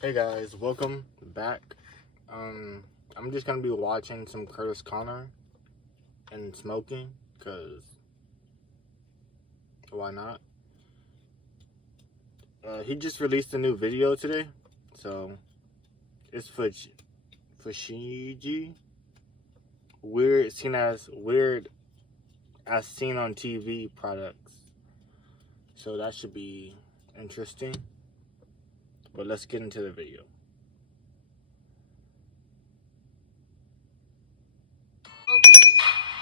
Hey guys, welcome back. I'm just gonna be watching some Curtis Connor and smoking, cause why not? He just released a new video today, so it's Fushigi. Weird as seen on TV products. So that should be interesting. But let's get into the video.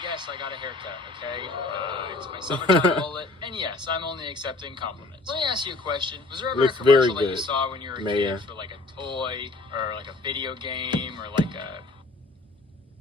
Yes, I got a haircut, okay? It's my summertime mullet, and yes, I'm only accepting compliments. Let me ask you a question. Was there ever a commercial that you saw when you were a kid for like a toy, or like a video game, or like a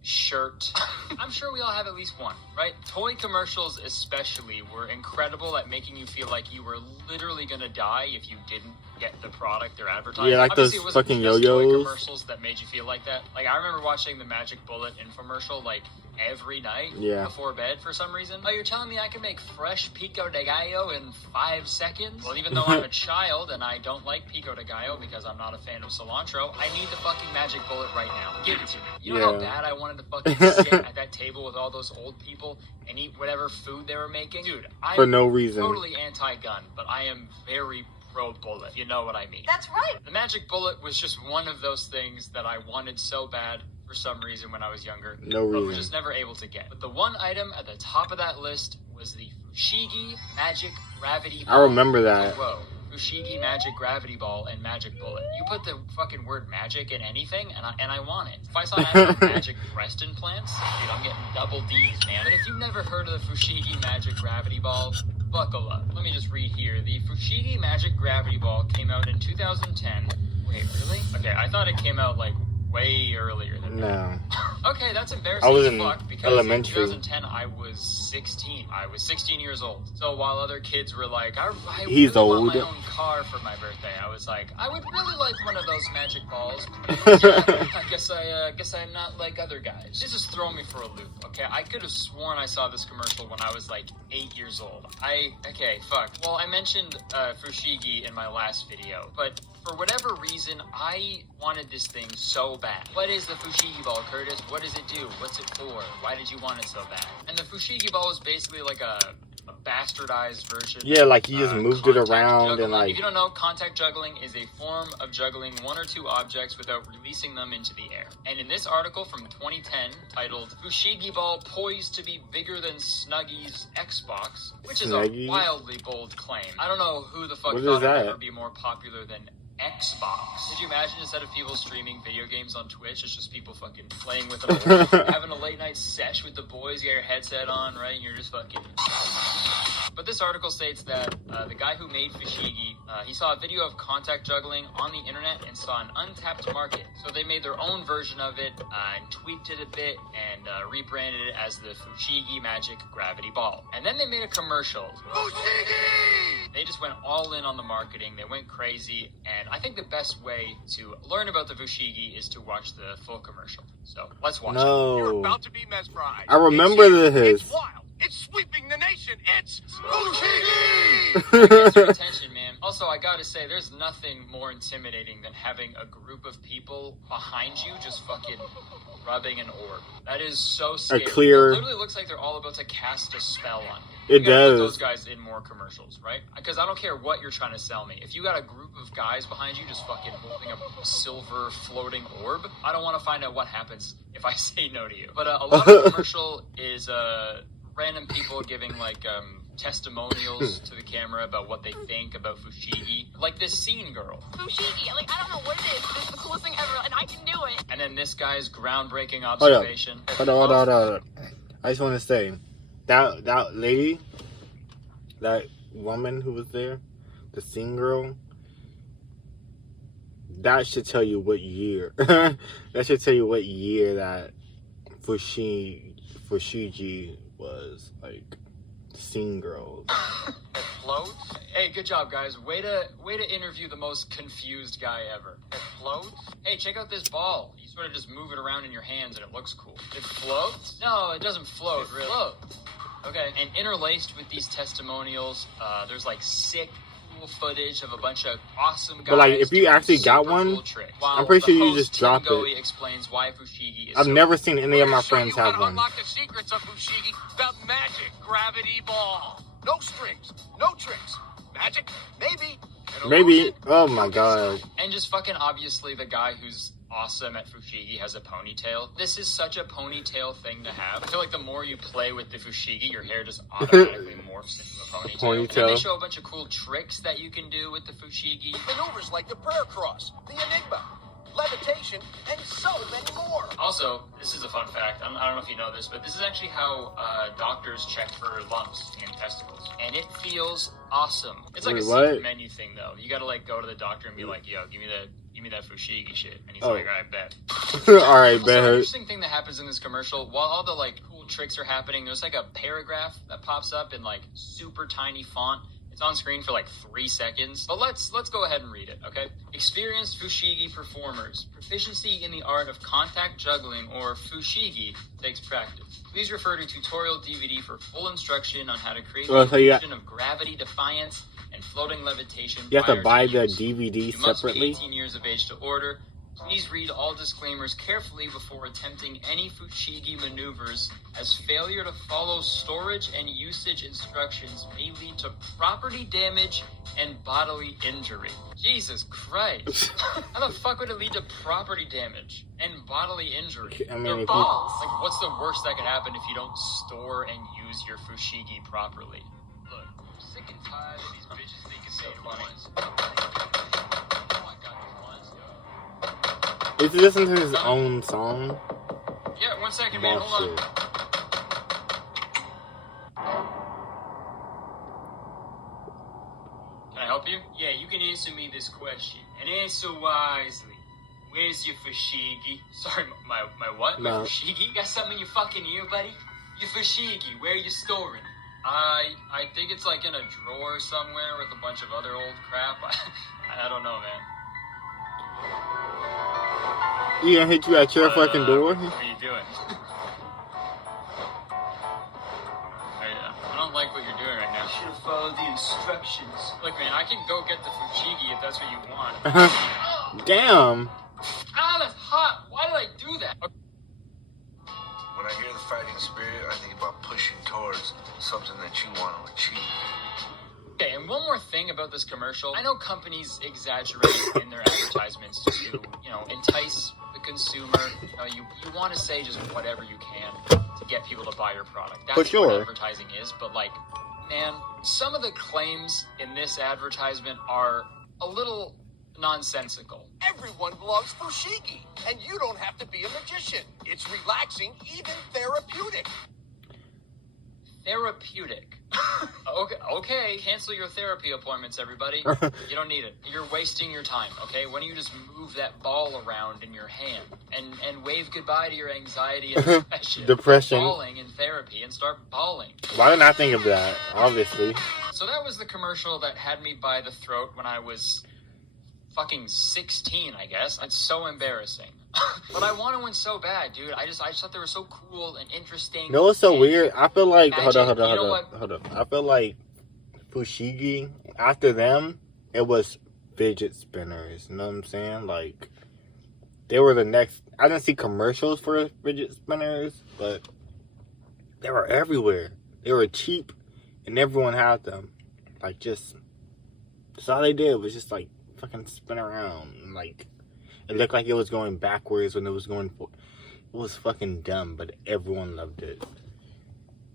shirt? I'm sure we all have at least one, right? Toy commercials especially were incredible at making you feel like you were literally gonna die if you didn't get the product they're advertising. Yeah, like obviously, those fucking yo-yos. Toy commercials that made you feel like that. Like, I remember watching the Magic Bullet infomercial like every night before bed for some reason. Oh, you're telling me I can make fresh pico de gallo in 5 seconds? Well, even though I'm a child and I don't like pico de gallo because I'm not a fan of cilantro, I need the fucking Magic Bullet right now. Give it to me. You know how bad I wanted to fucking sit at that table with all those old people and eat whatever food they were making? Dude, I'm for no reason. Totally anti-gun, but I am very pro-bullet. You know what I mean. That's right. The Magic Bullet was just one of those things that I wanted so bad for some reason when I was younger. No reason. But was just never able to get. But the one item at the top of that list was the Fushigi Magic Gravity Ball. I remember that. Whoa. Fushigi Magic Gravity Ball and Magic Bullet. You put the fucking word magic in anything, and I want it. If I saw magic breast implants, dude, I'm getting double D's, man. But if you've never heard of the Fushigi Magic Gravity Ball, buckle up. Let me just read here. The Fushigi Magic Gravity Ball came out in 2010. Wait, really? Okay, I thought it came out like way earlier than that. Okay, that's embarrassing. I was in because elementary. In 2010, I was 16. I was 16 years old. So while other kids were like, I He's really old. want my own car for my birthday, I was like, I would really like one of those magic balls. Yeah, I guess I'm not like other guys. This is throwing me for a loop. Okay, I could have sworn I saw this commercial when I was like 8 years old. Okay, fuck. Well, I mentioned Fushigi in my last video, but for whatever reason, I wanted this thing so bad. What is the Fushigi ball, Curtis? What does it do? What's it for? Why did you want it so bad? And the Fushigi ball is basically like a bastardized version. Yeah, like he just moved it around juggling. and like... If you don't know, contact juggling is a form of juggling one or two objects without releasing them into the air. And in this article from 2010, titled Fushigi Ball Poised to be Bigger Than Snuggy's Xbox, which is a wildly bold claim. I don't know who the fuck thought it would ever be more popular than Xbox. Could you imagine instead of people streaming video games on Twitch, it's just people fucking playing with them, having a late night sesh with the boys, you got your headset on, right, and you're just fucking... But this article states that the guy who made Fushigi, he saw a video of contact juggling on the internet and saw an untapped market. So they made their own version of it and tweaked it a bit and rebranded it as the Fushigi Magic Gravity Ball. And then they made a commercial. Fushigi! They just went all in on the marketing. They went crazy. And I think the best way to learn about the Fushigi is to watch the full commercial. So let's watch it. You're about to be mesmerized. I remember this. It's wild. It's sweeping the nation. It's Fushigi! It gets your attention, man. Also, I gotta say, there's nothing more intimidating than having a group of people behind you just fucking rubbing an orb. That is so scary. It literally looks like they're all about to cast a spell on you. It does. Put those guys in more commercials, right? Because I don't care what you're trying to sell me. If you got a group of guys behind you just fucking holding a silver floating orb, I don't want to find out what happens if I say no to you. But a lot of the commercial is random people giving like testimonials to the camera about what they think about Fushigi. Like this scene girl. Fushigi, like, I don't know what it is, but it's the coolest thing ever, and I can do it. And then this guy's groundbreaking observation. Hold on. I just want to say, that lady, that woman who was there, the scene girl, that should tell you what year. That should tell you what year that Fushigi was like scene girls. It floats. Hey, good job, guys. Way to interview the most confused guy ever. It floats. Hey, check out this ball. You sort of just move it around in your hands and it looks cool. It floats? No, it doesn't float, really. It floats. Okay, and interlaced with these testimonials, there's like sick cool footage of a bunch of awesome guys. But like, if you doing actually got super one, cool tricks. I'm pretty sure you just drop Goey it. explains why Fushigi is I've so never seen any of my Show friends you how have to one. unlock the secrets of Fushigi. The magic gravity ball. No strings, no tricks. Magic, maybe. An Maybe. illusion, Oh my god. And just fucking obviously the guy who's awesome at Fushigi has a ponytail. This is such a ponytail thing to have. I feel like the more you play with the Fushigi, your hair just automatically morphs into a ponytail. And then they show a bunch of cool tricks that you can do with the Fushigi. Maneuvers like the prayer cross, the enigma, levitation, and so many more. Also, this is a fun fact. I don't know if you know this, but this is actually how doctors check for lumps in testicles. And it feels awesome. It's like Wait, a what? secret menu thing, though. You gotta like go to the doctor and be like, "Yo, give me that Fushigi shit," and he's like, "All right, bet." Alright, Also, an bet. interesting thing that happens in this commercial, while all the like cool tricks are happening, there's like a paragraph that pops up in like super tiny font. It's on screen for like 3 seconds, but let's go ahead and read it, okay? Experienced Fushigi performers. Proficiency in the art of contact juggling, or Fushigi, takes practice. Please refer to tutorial DVD for full instruction on how to create the illusion of gravity defiance and floating levitation. You have to prior buy the use. DVD You must be separately. 18 years of age to order. Please read all disclaimers carefully before attempting any Fushigi maneuvers, as failure to follow storage and usage instructions may lead to property damage and bodily injury. Jesus Christ. How the fuck would it lead to property damage and bodily injury? I mean, Your if you- balls. Like, what's the worst that could happen if you don't store and use your Fushigi properly? Look, I'm sick and tired of these bitches thinking so funny. Oh, I got these ones, yo. Is he listening to his own song? Yeah, 1 second, man. Hold on. Bullshit. Can I help you? Yeah, you can answer me this question. And answer wisely. Where's your Fushigi? Sorry, my what? My No. Fushigi? Got something in your fucking ear, buddy? Your Fushigi, where are you storing it? I think it's like in a drawer somewhere with a bunch of other old crap. I don't know, man. He gonna hit you at your fucking door? What are you doing? I don't like what you're doing right now. You should have followed the instructions. Look, man, I can go get the Fushigi if that's what you want. Damn. Ah, that's hot. Why did I do that? When I hear the fighting spirit, I think about pushing towards something that you want to achieve. Okay, and one more thing about this commercial. I know companies exaggerate in their advertisements to, entice the consumer. You want to say just whatever you can to get people to buy your product. That's For sure. what advertising is. But, man, some of the claims in this advertisement are a little nonsensical. Everyone loves Fushigi, and you don't have to be a magician. It's relaxing, even therapeutic. Therapeutic. Okay. Cancel your therapy appointments, everybody. You don't need it. You're wasting your time, okay? Why don't you just move that ball around in your hand and wave goodbye to your anxiety and depression. Depression. Bawling in therapy and start bawling. Why didn't I think of that? Obviously. So that was the commercial that had me by the throat when I was fucking 16, I guess. It's so embarrassing. But I wanted one so bad, dude. I just thought they were so cool and interesting. You know what's so and weird? I feel like magic. hold You know up. I feel like Fushigi, after them, it was fidget spinners. You know what I'm saying? Like, they were the next. I didn't see commercials for fidget spinners, but they were everywhere. They were cheap, and everyone had them. Like, just that's all they did was just like fucking spin around. And, like, it looked like it was going backwards when it was going forward. It was fucking dumb, but everyone loved it.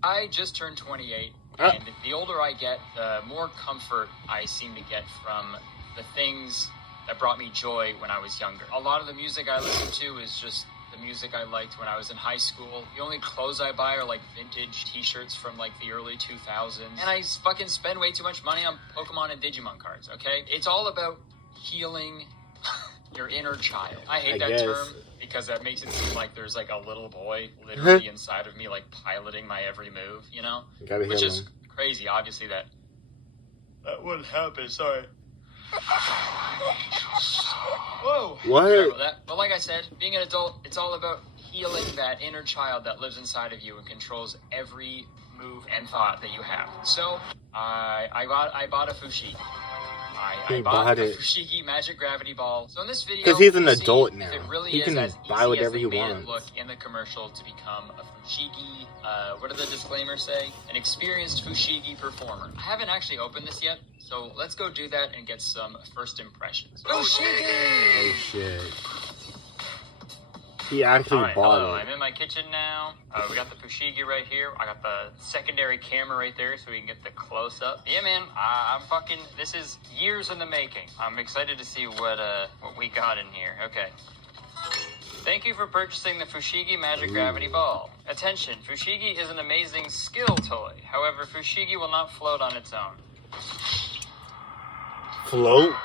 I just turned 28, and the older I get, the more comfort I seem to get from the things that brought me joy when I was younger. A lot of the music I listen to is just the music I liked when I was in high school. The only clothes I buy are like vintage t-shirts from like the early 2000s. And I fucking spend way too much money on Pokemon and Digimon cards, okay? It's all about healing your inner child. I hate that guess. term because that makes it seem like there's like a little boy literally inside of me, like piloting my every move, you know? Gotta Which heal is him. crazy, obviously, that wouldn't happen, sorry. Whoa. What? Sorry about that. But like I said, being an adult, it's all about healing that inner child that lives inside of you and controls every move and thought that you have. So, I bought a Fushigi. He I bought bought the it. Fushigi Magic Gravity Ball. So in this video, 'Cause he's an we'll see adult if now. it really He is can as buy easy whatever as they he made it wants. look in the commercial to become a Fushigi. What do the disclaimers say? An experienced Fushigi performer. I haven't actually opened this yet, so let's go do that and get some first impressions. Fushigi! Oh shit. He actually Alright, bought hello, it. I'm in my kitchen now. We got the Fushigi right here. I got the secondary camera right there so we can get the close-up. Yeah, man, I'm fucking... This is years in the making. I'm excited to see what we got in here. Okay. Thank you for purchasing the Fushigi Magic Gravity Ball. Attention, Fushigi is an amazing skill toy. However, Fushigi will not float on its own. Float?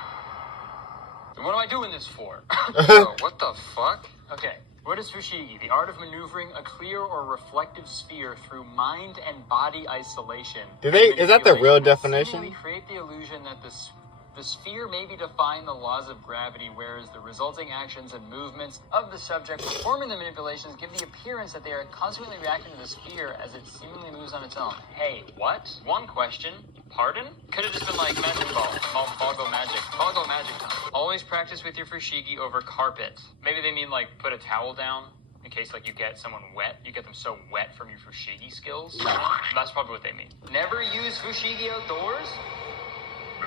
Then what am I doing this for? Bro, what the fuck? Okay. What is Fushigi? The art of maneuvering a clear or reflective sphere through mind and body isolation. Is that the real Manipulation. definition? Seemingly create the illusion that the sphere may be defying the laws of gravity, whereas the resulting actions and movements of the subject performing the manipulations give the appearance that they are consequently reacting to the sphere as it seemingly moves on its own. Hey, what? One question. Pardon? Could have just been like magic ball. Ball go magic. Ball go magic time. Always practice with your Fushigi over carpet. Maybe they mean like put a towel down in case like you get someone wet. You get them so wet from your Fushigi skills. That's probably what they mean. Never use Fushigi outdoors?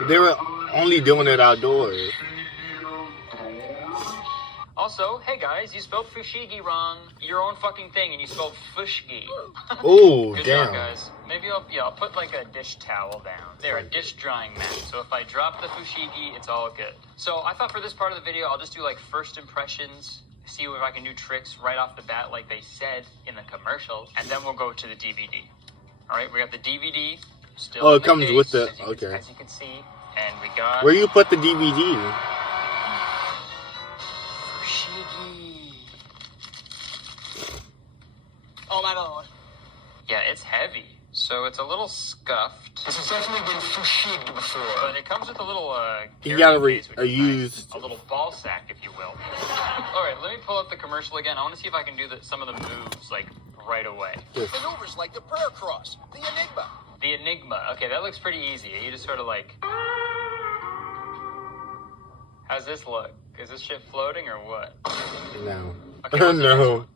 They were only doing it outdoors. Also, hey guys, you spelled Fushigi wrong. Your own fucking thing, and you spelled Fushigi. Oh, Good damn. job, guys. Maybe I'll put like a dish towel down. There, a dish drying mat. So if I drop the Fushigi, it's all good. So I thought for this part of the video, I'll just do like first impressions, see if I can do tricks right off the bat like they said in the commercial, and then we'll go to the DVD. All right, we got the DVD. Still Oh, in it the comes case, with the... as you Okay. as you can see. And we got... Where you put the DVD? Fushigi. Oh my lord. Yeah, it's heavy. So it's a little scuffed. This has definitely been Fushigi before. But it comes with a little, You gotta carrying case, which a is nice. used... A little ball sack, if you will. Alright, let me pull up the commercial again. I want to see if I can do some of the moves, like, right away. Maneuvers like the prayer cross, the enigma. The Enigma. Okay, that looks pretty easy. You just sort of like... How's this look? Is this shit floating or what? No. Okay, what's the next No. one?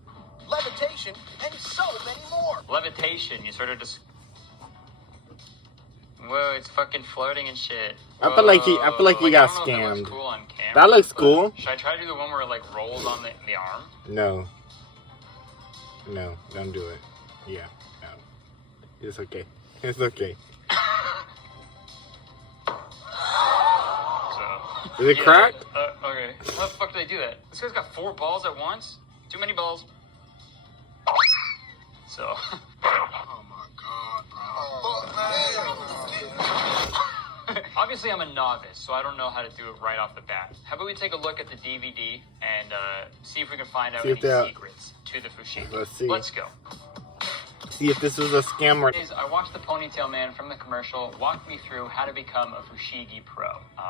Levitation, and so many more. Levitation. You sort of just... Whoa, it's fucking floating and shit. I feel like he Whoa. got I don't know if that looks scammed. cool on camera, That looks but cool. Should I try to do the one where it like rolls on the arm? No. No, don't do it. Yeah, no. It's okay. It's okay. So, Is it cracked? Okay. How the fuck did they do that? This guy's got 4 balls at once? Too many balls. So. Oh my god, bro. Obviously, I'm a novice, so I don't know how to do it right off the bat. How about we take a look at the DVD and see if we can find out See if any that- secrets to the Fushigi. Let's see. Let's go. See if this is a scam or... I watched the Ponytail Man from the commercial walk me through how to become a Fushigi pro.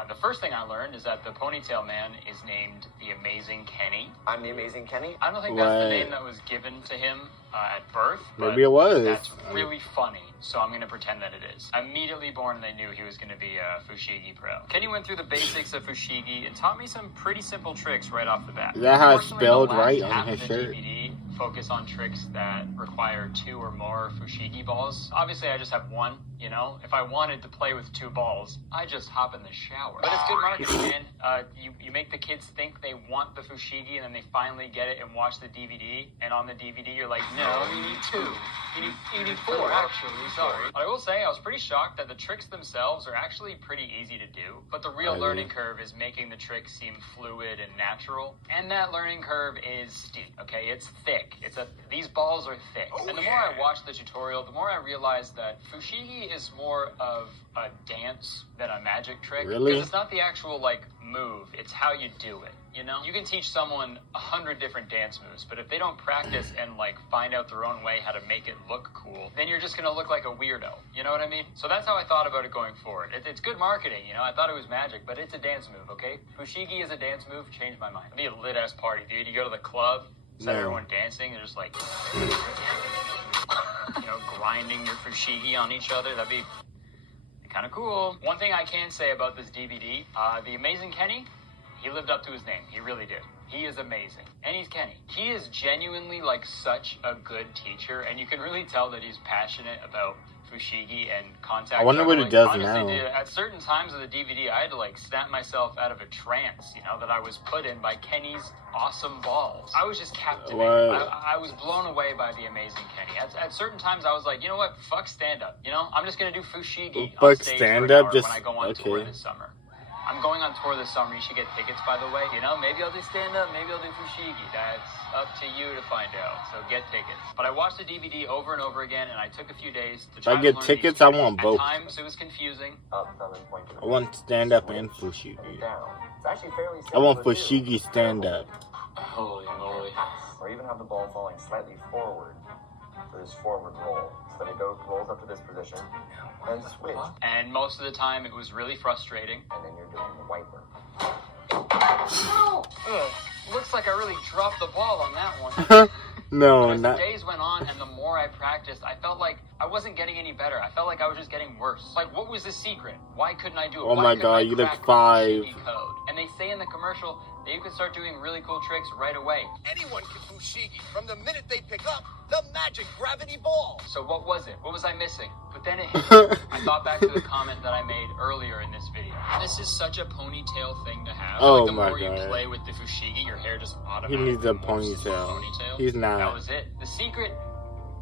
The first thing I learned is that the Ponytail Man is named the Amazing Kenny. I'm the Amazing Kenny. I don't think that's the Right. name that was given to him at birth. But Maybe it was. That's really funny, so I'm going to pretend that it is. Immediately born, they knew he was going to be a Fushigi pro. Kenny went through the basics of Fushigi and taught me some pretty simple tricks right off the bat. Is that how it's Unfortunately, spelled the last right on half his of the shirt? DVD focus on tricks that require 2 or more Fushigi balls. Obviously, I just have 1, you know? If I wanted to play with 2 balls, I just hop in the shower. But it's good marketing, man. You make the kids think they want the Fushigi, and then they finally get it and watch the DVD, and on the DVD, you're like, no, you need 2. You need 4, actually. Sorry. But I will say, I was pretty shocked that the tricks themselves are actually pretty easy to do, but the real learning curve is making the tricks seem fluid and natural, and that learning curve is steep, okay? It's thick. These balls are thick. And the more I watched the tutorial, the more I realized that Fushigi is more of a dance than a magic trick. Really? Because it's not the actual, like, move. It's how you do it, you know? You can teach someone 100 different dance moves, but if they don't practice and, like, find out their own way how to make it look cool, then you're just gonna look like a weirdo. You know what I mean? So that's how I thought about it going forward. It's good marketing, you know? I thought it was magic, but it's a dance move, okay? Fushigi is a dance move. Changed my mind. It'd be a lit-ass party, dude. You go to the club, instead of everyone dancing, they're just like, you know, grinding your Fushigi on each other. That'd be kind of cool. One thing I can say about this DVD, the Amazing Kenny, he lived up to his name. He really did. He is amazing. And he's Kenny. He is genuinely like such a good teacher, and you can really tell that he's passionate about Fushigi and contact. I wonder what it does now. At certain times of the DVD, I had to like snap myself out of a trance, that I was put in by Kenny's awesome balls. I was just captivated. I was blown away by the Amazing Kenny. At certain times, I was like, you know what? Fuck stand-up. I'm just going to do Fushigi on stage stand-up when I go on tour this summer. I'm going on tour this summer. You should get tickets, by the way. Maybe I'll do stand-up, maybe I'll do Fushigi. That's up to you to find out. So get tickets. But I watched the DVD over and over again, and I took a few days to try to learn. If I get tickets, I want both. At times, it was confusing. I want stand-up and Fushigi. I want Fushigi stand-up. Holy moly. Or even have the ball falling slightly forward for this forward roll. So then it rolls up to this position and switch. And most of the time it was really frustrating. And then you're doing the wiper. Looks like I really dropped the ball on that one. No, as the days went on and the more I practiced, I felt like I wasn't getting any better. I felt like I was just getting worse. Like, what was the secret? Why couldn't I do it? Oh my god, you look 5. Code? And they say in the commercial that you can start doing really cool tricks right away. Anyone can Fushigi from the minute they pick up the magic gravity ball. So what was it? What was I missing? But then it hit me. I thought back to the comment that I made earlier in this video. This is such a ponytail thing to have. Oh like the my more god. You play with the Fushigi, your hair just automatically He needs a morphs ponytail. He's not. That was it. The secret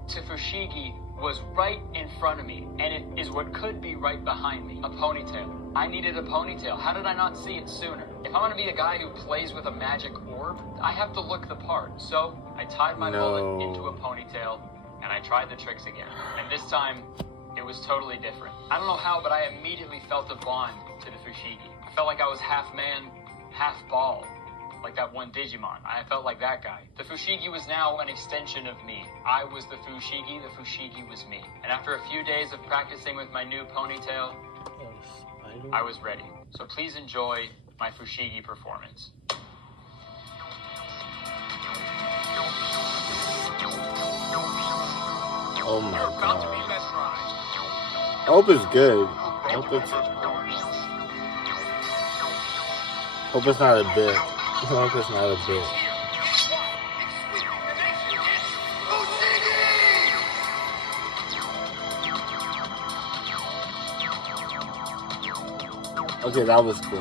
to Fushigi was right in front of me, and it is what could be right behind me. A ponytail. I needed a ponytail. How did I not see it sooner? If I'm going to be a guy who plays with a magic orb, I have to look the part. So I tied my mullet into a ponytail, and I tried the tricks again. And this time, it was totally different. I don't know how, but I immediately felt a bond to the Fushigi. I felt like I was half man, half ball. Like that one Digimon. I felt like that guy. The Fushigi was now an extension of me. I was the Fushigi was me. And after a few days of practicing with my new ponytail, I was ready. So please enjoy my Fushigi performance. Oh my You're about to be god. mesmerized. I hope it's good. I hope it's not a bit. I hope it's not a bit. Okay, that was cool.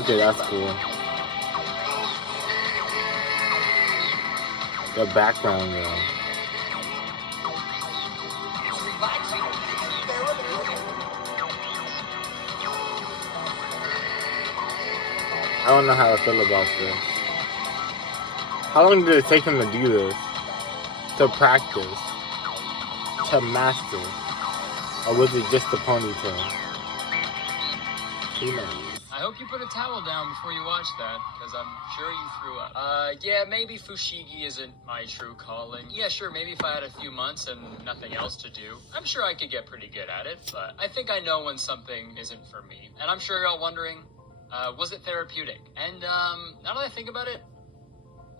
Okay, that's cool. The background though. I don't know how to feel about this. How long did it take him to do this? To practice? To master? Or was it just the ponytail? Who knows? I hope you put a towel down before you watch that, because I'm sure you threw up. Yeah, maybe Fushigi isn't my true calling. Yeah, sure, maybe if I had a few months and nothing else to do, I'm sure I could get pretty good at it, but I think I know when something isn't for me. And I'm sure you're all wondering, was it therapeutic? And, now that I think about it,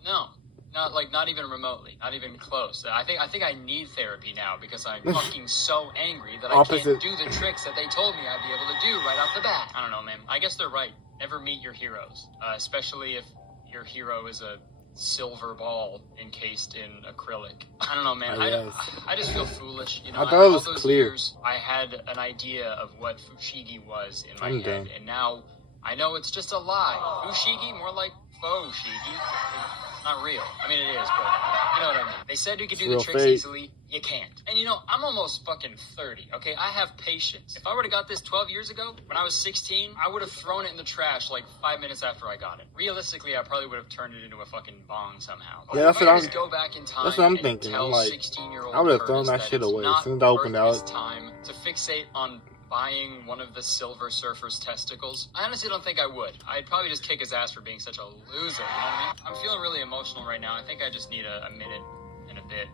no. Not even remotely, not even close. I think I need therapy now because I'm fucking so angry that I can't do the tricks that they told me I'd be able to do right off the bat. I don't know, man. I guess they're right. Never meet your heroes, especially if your hero is a silver ball encased in acrylic. I don't know, man. I just feel foolish. I thought it was all those clear. years, I had an idea of what Fushigi was in my head, and now I know it's just a lie. Fushigi, more like faux Shigi. Not real. I mean, it is, but you know what I mean. They said you could do the tricks easily. You can't. And I'm almost fucking 30, okay? I have patience. If I would have got this 12 years ago, when I was 16, I would have thrown it in the trash like 5 minutes after I got it. Realistically, I probably would have turned it into a fucking bong somehow. Yeah, that's what I'm go back in time. That's what I'm thinking. I'm like, I would have thrown that shit away as soon as I opened out. Time to fixate on buying one of the Silver Surfer's testicles. I honestly don't think I would. I'd probably just kick his ass for being such a loser, you know what I mean? I'm feeling really emotional right now. I think I just need a minute and a bit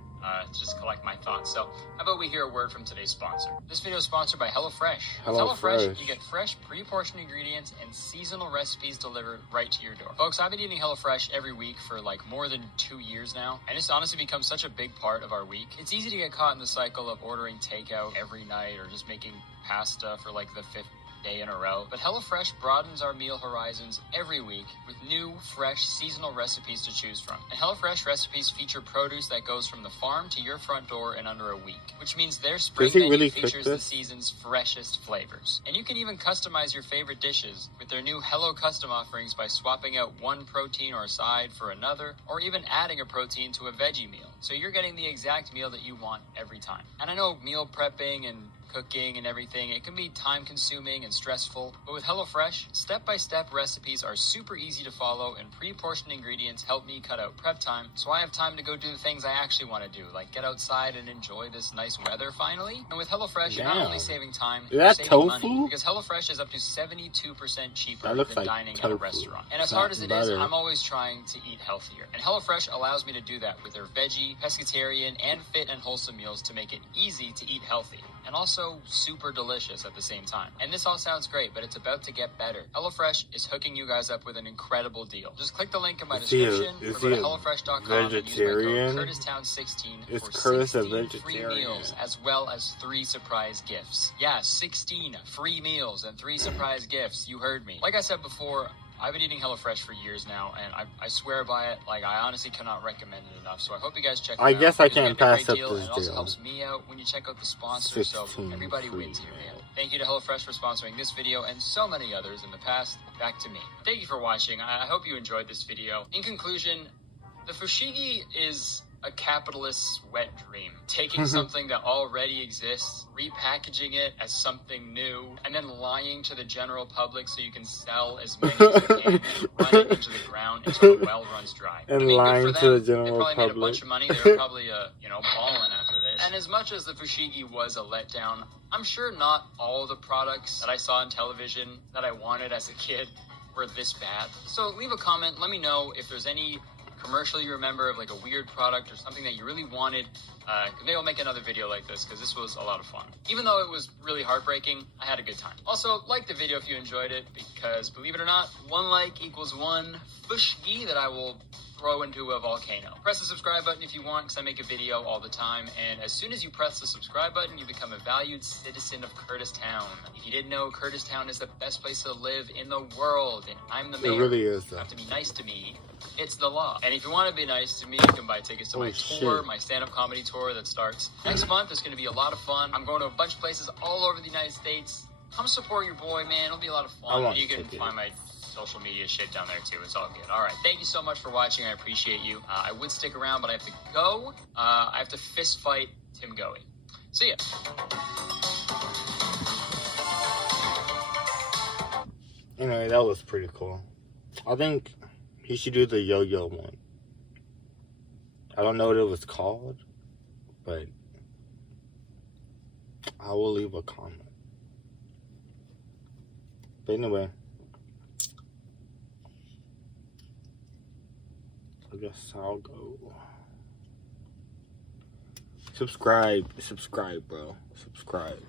to just collect my thoughts. So how about we hear a word from today's sponsor? This video is sponsored by HelloFresh. With HelloFresh, you get fresh, pre-portioned ingredients and seasonal recipes delivered right to your door. Folks, I've been eating HelloFresh every week for like more than 2 years now, and it's honestly become such a big part of our week. It's easy to get caught in the cycle of ordering takeout every night or just making pasta for like the 5th day in a row. But HelloFresh broadens our meal horizons every week with new, fresh, seasonal recipes to choose from. And HelloFresh recipes feature produce that goes from the farm to your front door in under a week, which means their spring menu really features the season's freshest flavors. And you can even customize your favorite dishes with their new Hello Custom offerings by swapping out one protein or side for another, or even adding a protein to a veggie meal. So you're getting the exact meal that you want every time. And I know meal prepping and cooking and everything, it can be time consuming and stressful, but with HelloFresh, step-by-step recipes are super easy to follow, and pre-portioned ingredients help me cut out prep time, so I have time to go do the things I actually want to do, like get outside and enjoy this nice weather finally. And with HelloFresh, you're not only saving time, you're saving money, because HelloFresh is up to 72% cheaper than like dining tofu. at a restaurant. And as hard as it is, I'm always trying to eat healthier. And HelloFresh allows me to do that with their veggie, pescatarian, and fit and wholesome meals to make it easy to eat healthy, and also super delicious at the same time. And this all sounds great, but it's about to get better. HelloFresh is hooking you guys up with an incredible deal. Just click the link in my description or go to HelloFresh.com and use my code KurtisTown16 for 16 free meals as well as 3 surprise gifts. Yeah, 16 free meals and 3 surprise gifts. You heard me. Like I said before, I've been eating HelloFresh for years now, and I swear by it. Like, I honestly cannot recommend it enough. So I hope you guys check it out. I guess I It's can't a pass great up deal, this and it also deal. helps me out when you check out the sponsor. So everybody wins here, man. Thank you to HelloFresh for sponsoring this video and so many others in the past. Back to me. Thank you for watching. I hope you enjoyed this video. In conclusion, the Fushigi is a capitalist's wet dream. Taking something that already exists, repackaging it as something new, and then lying to the general public so you can sell as many as you can and run it into the ground until the well runs dry. And I mean, lying good for to them. the general They probably made a public. bunch of money. They were probably, balling after this. And as much as the Fushigi was a letdown, I'm sure not all the products that I saw on television that I wanted as a kid were this bad. So leave a comment. Let me know if there's any commercial you remember of like a weird product or something that you really wanted. Maybe I'll make another video like this because this was a lot of fun. Even though it was really heartbreaking, I had a good time. Also, like the video if you enjoyed it, because believe it or not, 1 like equals 1 Fushigi that I will throw into a volcano. Press the subscribe button if you want, because I make a video all the time, and as soon as you press the subscribe button, you become a valued citizen of Kurtistown. If you didn't know, Kurtistown is the best place to live in the world, and I'm the mayor. It really is, though. You have to be nice to me. It's the law. And if you want to be nice to me, you can buy tickets to my tour, my stand-up comedy tour that starts next month. It's going to be a lot of fun. I'm going to a bunch of places all over the United States. Come support your boy, man. It'll be a lot of fun. And you can find my social media shit down there too. It's all good. All right. Thank you so much for watching. I appreciate you. I would stick around, but I have to go. I have to fist fight Tim Goey. See ya. Anyway, that was pretty cool. I think he should do the yo-yo one. I don't know what it was called, but I will leave a comment. But anyway, I guess I'll go. Subscribe, bro. Subscribe.